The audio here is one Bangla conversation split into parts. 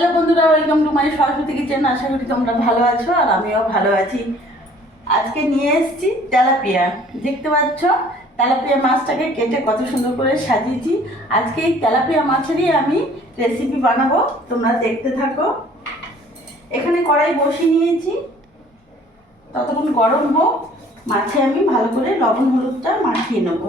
হ্যালো বন্ধুরা welcome to my Saraswati kitchen আশা করি তোমরা ভালো আছো আর আমিও ভালো আছি। আজকে নিয়ে এসেছি তেলাপিয়া। দেখতে পাচ্ছ, তেলাপিয়া মাছটাকে কেটে কত সুন্দর করে সাজিয়েছি। আজকে এই তেলাপিয়া মাছেরই আমি রেসিপি বানাবো, তোমরা দেখতে থাকো। এখানে কড়াই বসিয়ে নিয়েছি। ততক্ষণ গরম হোক, মাছে আমি ভালো করে লবণ হলুদটা মাখিয়ে নেব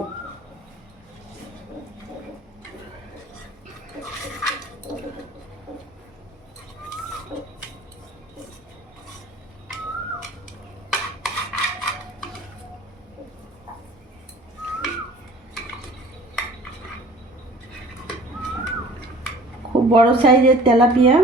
খুব বড় সাইজের তেলাপিয়া।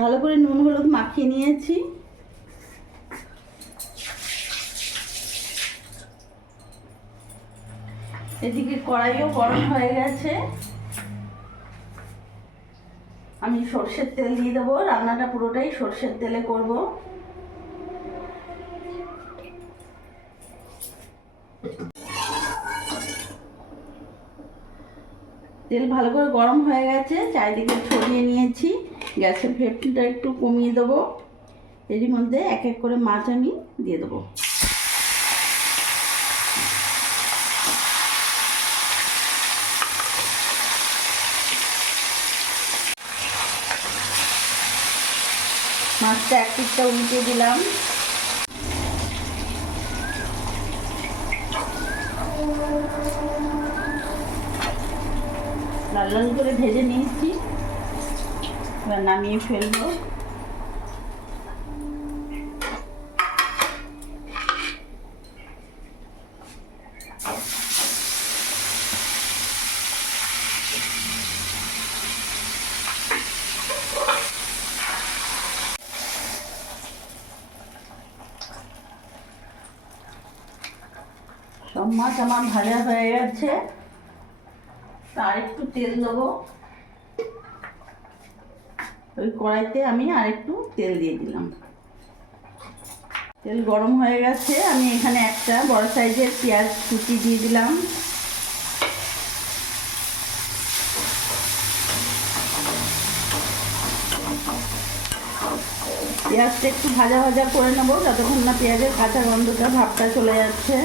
ভালো করে নুন হলুদ মাখিয়ে নিয়েছি। এদিকে কড়াইও গরম হয়ে গেছে। আমি সর্ষের তেল দিয়ে দেবো, রান্নাটা পুরোটাই সর্ষের তেলে করব। তেল ভালো করে গরম হয়ে গেছে, চারিদিকে ছড়িয়ে নিয়েছি। গ্যাসের ফ্লেমটা একটু কমিয়ে দেবো। এরই মধ্যে এক এক করে মাছ আমি দিয়ে দেবো। মাছটা এক পিসটা উল্টে দিলাম। লাল লাল করে ভেজে নিয়েছি। এবার নামিয়ে ফেলব। মাছ আমার ভাজা হয়ে গেছে। আর একটু তেল দেবো। ওই কড়াইতে আমি আর একটু তেল দিয়ে দিলাম। তেল গরম হয়ে গেছে। আমি এখানে একটা বড় সাইজের পেঁয়াজ কুচি দিয়ে দিলাম। পেঁয়াজটা একটু ভাজা ভাজা করে নেব, যতক্ষণ না পেঁয়াজের কাঁচা গন্ধটা, ভাবটা চলে যাচ্ছে।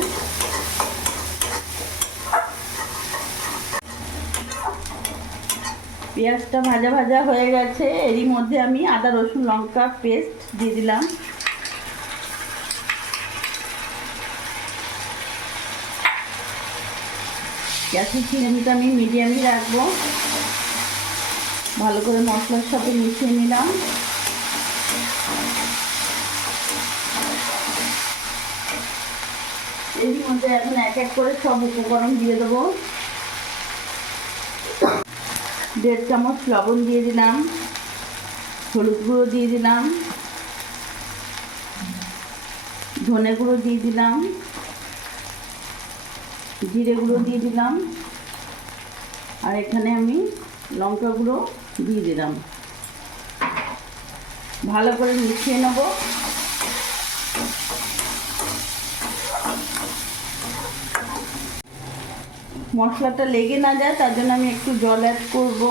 পেঁয়াজটা ভাজা ভাজা হয়ে গেছে। এরই মধ্যে আমি আদা, রসুন, লঙ্কা পেস্ট দিয়ে দিলাম। গ্যাসের ফ্লেমটা আমি মিডিয়ামই রাখব। ভালো করে মশলার সাথে মিশিয়ে নিলাম। এরই মধ্যে এখন এক এক করে সব উপকরণ দিয়ে দেবো। দেড় চামচ লবণ দিয়ে দিলাম, হলুদ গুঁড়ো দিয়ে দিলাম, ধনে গুঁড়ো দিয়ে দিলাম, জিরে গুঁড়ো দিয়ে দিলাম, আর এখানে আমি লঙ্কা গুঁড়ো দিয়ে দিলাম। ভালো করে মিশিয়ে নেব। মশলাটা লেগে না যায়, তার জন্য আমি একটু জল অ্যাড করব।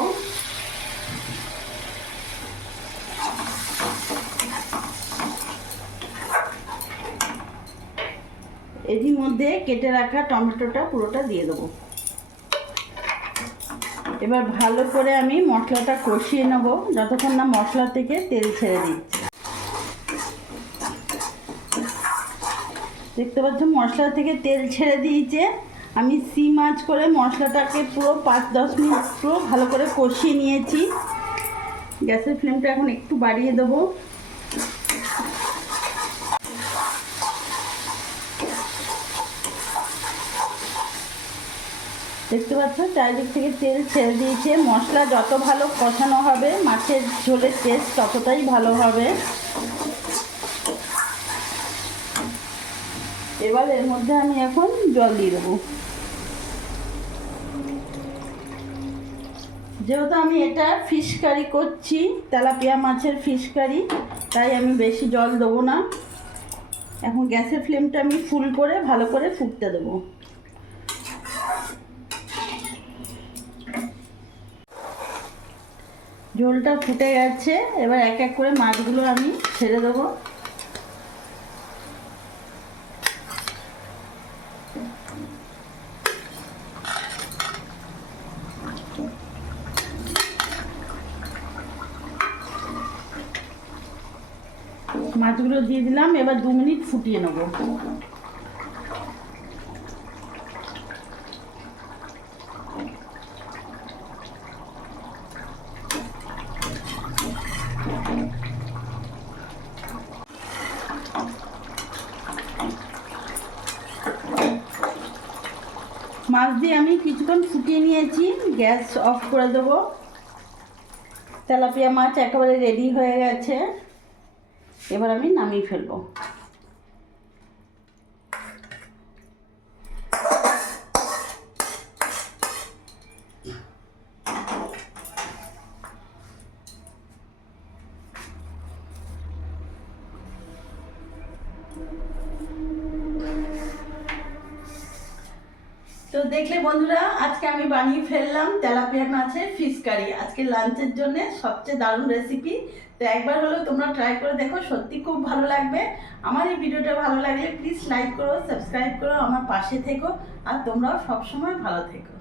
এরই মধ্যে কেটে রাখা টমেটোটা পুরোটা দিয়ে দেবো। এবার ভালো করে আমি মশলাটা কষিয়ে নেব, যতক্ষণ না মশলা থেকে তেল ছেড়ে দিচ্ছে। দেখতে পাচ্ছ মশলা থেকে তেল ছেড়ে দিয়েছে। আমি সি মাছ করে মশলাটাকে পুরো পাঁচ, দশ মিনিট পুরো ভালো করে কষিয়ে নিয়েছি। গ্যাসের ফ্লেমটা এখন একটু বাড়িয়ে দেবো। দেখতে পাচ্ছ, চারিদিক থেকে তেল ছেড়ে দিয়েছে। মশলা যত ভালো কষানো হবে, মাছের ঝোলের টেস্ট ততটাই ভালো হবে। এবার এর মধ্যে আমি এখন জল দিয়ে দেবো। যেহেতু আমি এটা ফিশ কারি করছি, তেলাপিয়া মাছের ফিশ কারি তাই আমি বেশি জল দেবো না। এখন গ্যাসের ফ্লেমটা আমি ফুল করে ভালো করে ফুটতে দেবো। ঝোলটা ফুটে গেছে, এবার এক এক করে মাছগুলো আমি ছেড়ে দেবো। মাছগুলো দিয়ে দিলাম, এবার দু মিনিট ফুটিয়ে নেব। মাছ দিয়ে আমি কিছুক্ষণ ফুটিয়ে নিয়েছি, গ্যাস অফ করে দেবো। তেলাপিয়া মাছ একেবারে রেডি হয়ে গেছে। এবার আমি নামিয়ে ফেলব। তো দেখলে বন্ধুরা, আজকে আমি বানিয়ে ফেললাম তেলাপিয়া মাছের ফিশ কারি আজকে লাঞ্চের জন্য সবচেয়ে দারুণ রেসিপি তো একবার হলেও তোমরা ট্রাই করে দেখো, সত্যি খুব ভালো লাগবে। আমার এই ভিডিওটা ভালো লাগলে প্লিজ লাইক করো সাবস্ক্রাইব করো, আমার পাশে থেকো, আর তোমরাও সবসময় ভালো থেকো।